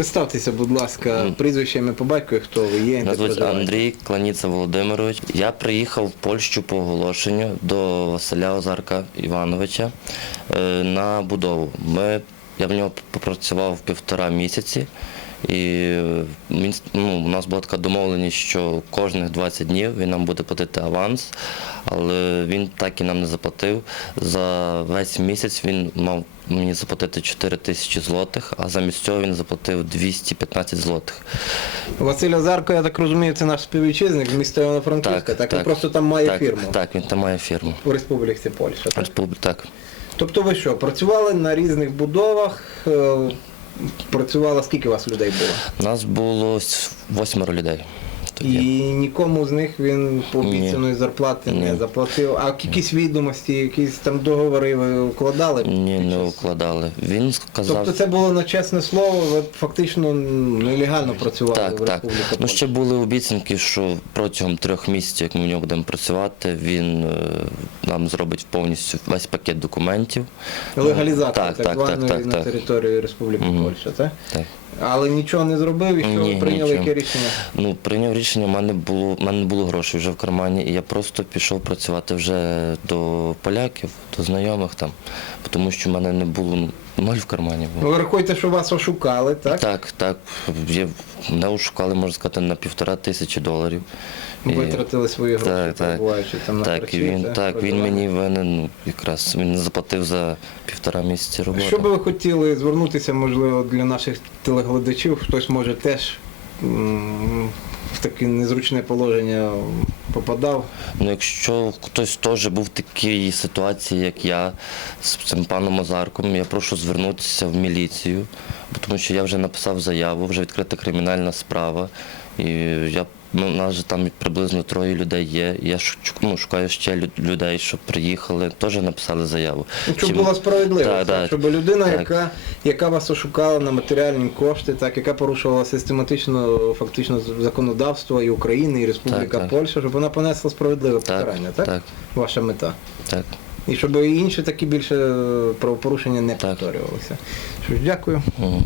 Представтеся, будь ласка, прізвищами по батькові, хто ви є, Мене звуть. Андрій Кланіца Володимирович. Я приїхав в Польщу по оголошенню до Василя Озарка Івановича е, на будову. Ми, я в нього попрацював півтора місяці. І е, ну, у нас була така домовленість, що кожних 20 днів він нам буде платити аванс, але він так і нам не заплатив. За весь місяць він мав мені заплатити 4 тисячі злотих, а замість цього він заплатив 215 злотих. Василь Озарко, я так розумію, це наш співвітчизник з міста Івано-Франківська, так, він просто там має так, фірму Так, він там має фірму. у Республіці Польща. Так? Республі... Так. Тобто ви що, працювали на різних будовах? Працювало скільки у вас людей було? Нас було восьмеро людей. Тоді. І нікому з них він по обіцяної зарплати не заплатив. А якісь відомості, якісь там договори ви укладали? Ні, не укладали. Він сказав. Тобто це було на чесне слово, ви фактично нелегально працювали Так, в так. Республіці Ну ще були обіцянки, що протягом трьох місяців, як ми в нього будемо працювати, він е, нам зробить повністю весь пакет документів. Легалізація Так, так, так, званої так, так, на так. території Республіки Мгм. Польща, так? Так. Але нічого не зробив і що Ні, ви прийняли нічого. яке рішення? Ну, прийняв рішення, в мене було, в мене не було грошей вже в кармані, і я просто пішов працювати вже до поляків, до знайомих там, тому що в мене не було ну, ноль в кармані. Ну, Було. ви рахуєте, що вас ошукали, так? Так, так. Є, мене ошукали, можна сказати, на півтора тисячі доларів. І- Витратили свої гроші, Так, так. перебуваючи там на Так, харчі, він, так, так, він мені винен ну, якраз він заплатив за півтора місяці роботи. Що би ви хотіли звернутися, можливо, для наших телеглядачів, хтось може теж таке незручне положення попадав. Ну, якщо хтось теж був в такій ситуації, як я, з цим паном Озарком, я прошу звернутися в міліцію, тому що я вже написав заяву, вже відкрита кримінальна справа. І я, ну, у нас же там приблизно троє людей є. Я ну, шукаю ще лю- людей, щоб приїхали, теж написали заяву. Ну, Щоб Чи- була справедливість, Так, так. щоб людина, Так. яка, яка вас ошукала на матеріальні кошти, так, яка порушувала систематично фактично законодавство і України, і Республіка Так, так. Польща, щоб вона понесла справедливе покарання, так? так, Ваша мета. так. І щоб інші такі більше правопорушення не Так. повторювалися. Що ж, дякую. Мгм.